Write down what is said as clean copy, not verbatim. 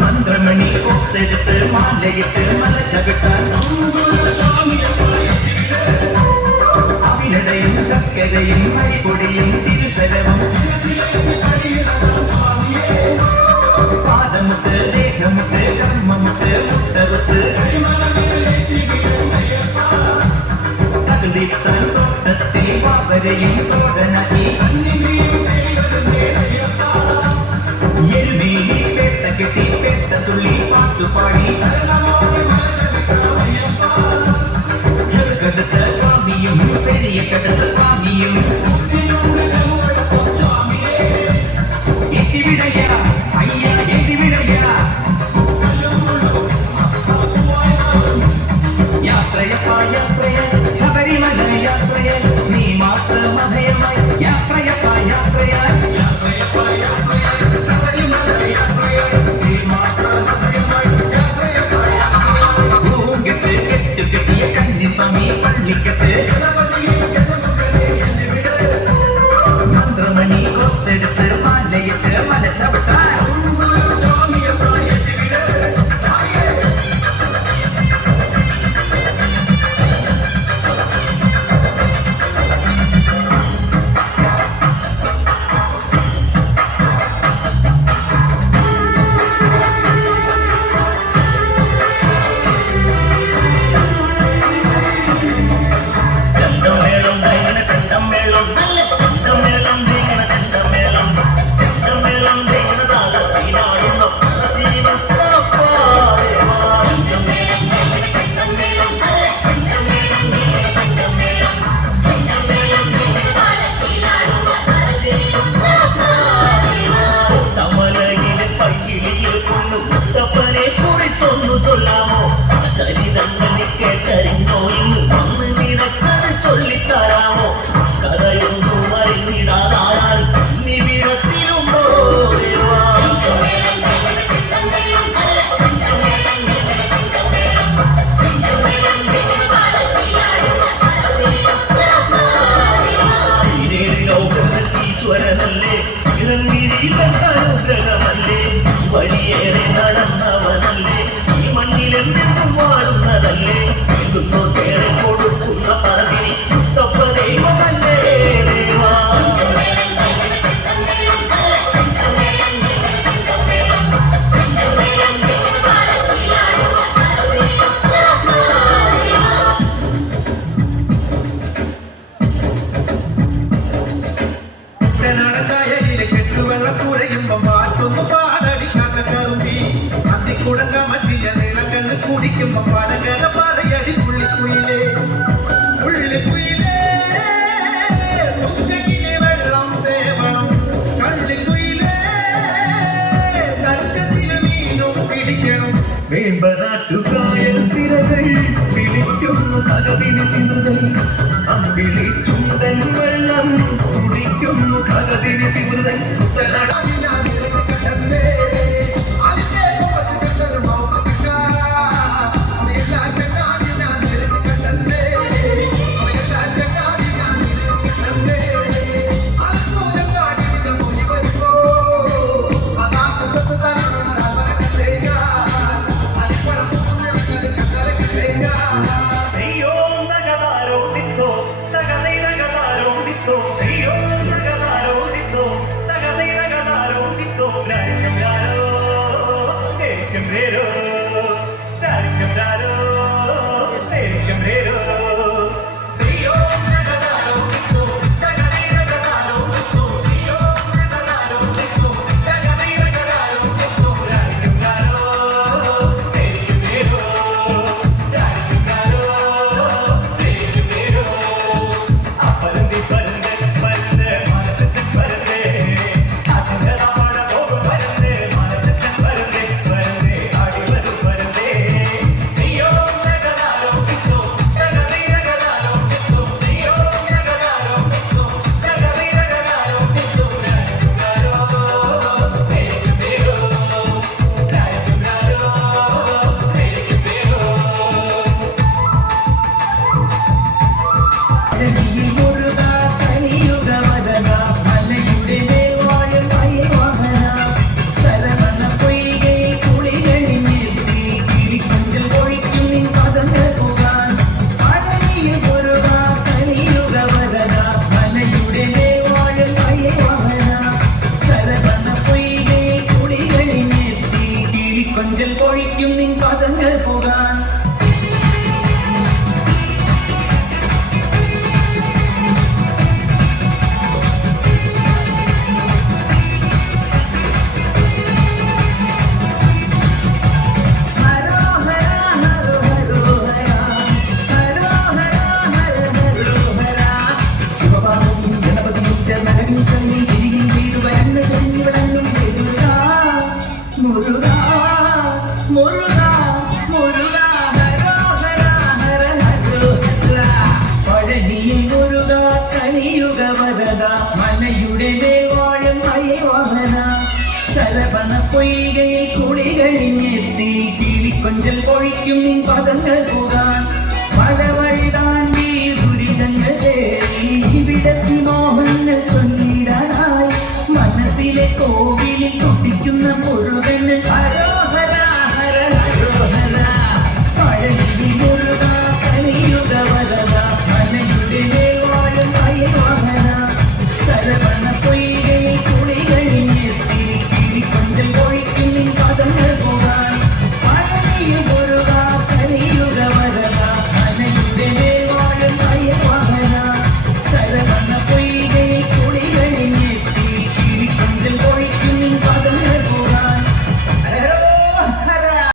മന്ത്രമണി ഒത്തെടുത്ത് മാലയിട്ട് മലച്ചവിട്ടാൻ അവിനടയും ചക്കരയും മൈപൊടിയും തിരുശരവും പാദമുട്ട് ദേഹമുട്ട് കർമ്മമുട്ട് മുട്ടറുത്ത് കടുതിത്താൻ തോട്ടത്തിൽ വാവരയും തോടനായി എരുമേലി പേട്ട കെട്ടി പേട്ട തുള്ളി പാട്ടുപാടി ചെറുകടുത്ത സ്വാമിയും പെരിയ കടുത്ത സ്വാമിയും എത്തിവിടയ അയ്യ എത്തിവിടയ യാത്രയപ്പ യാത്രയ ശബരിമല യാത്രയ നീ മാത്രമഭയമായി യാത്രയപ്പ യാത്രയ മന്ത്രമണി കൊത്തെടുത്ത് മാലയിട്ട് മലച്ചവിട്ടാൻ വലിയേറെ നടന്നവനല്ലേ ഈ മണ്ണിലെന്തെന്നും വാഴുന്നതല്ലേ കേറി കൊടുക്കുന്ന പറശ്ശിനി മുത്തപ്പ ദൈവമല്ലേ ദേവാ കുടിക്കുമ്പോ പടകര പറയടി പുള്ളിക്കുയിലേ പുള്ളിക്കുയിലേ മുത്തകിലെ വെള്ളം തേവണം കള്ളിക്കുയിലേ തറ്റത്തിലെ മീനും പിടിക്കണം വേമ്പനാട്ടുകായൽ തിരകൾ പിടിക്കുന്നു കലവിന് തിരുതൽ അമ്പിളി ചുണ്ടൻ വെള്ളം കുടിക്കുന്നു കലവിന് തിരുതൽ Hey, yo, nagadaro, tito, nagadero. പഴനിയിൽ Muruga കലിയുഗ വരദ മലയുടെ ദേവാലയം അയ്യവാഹന ശരവണ പൊയ്കൈ കുളികളിൽ നിർത്തി കിളിക്കൊഞ്ചൽ പൊഴിക്കും നിൻ പദങ്ങൾ പോകാൻ പഴനിയിൽ മുരുക കലിയുഗ വരദ മലയുടെ ദേവാലയം അയ്യവാഹന ശരവണ പൊയ്കൈ കുളികളിൽ നിർത്തി കിളിക്കൊഞ്ചൽ പൊഴിക്കും നിൻ പദങ്ങൾ പോകാൻ മലയുടെ ദേവാലയം അയ്യവാഹന ശരവണ പൊയ്കയിൽ കുളികളിൽ എത്തി കിളിക്കൊഞ്ചൽ പൊഴിക്കും നിൻ പദങ്ങൾ പോക